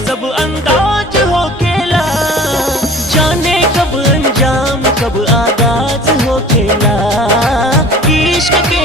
गजब अंदाज हो खेला, जाने कब अंजाम कब आगाज हो खेला, इश्क के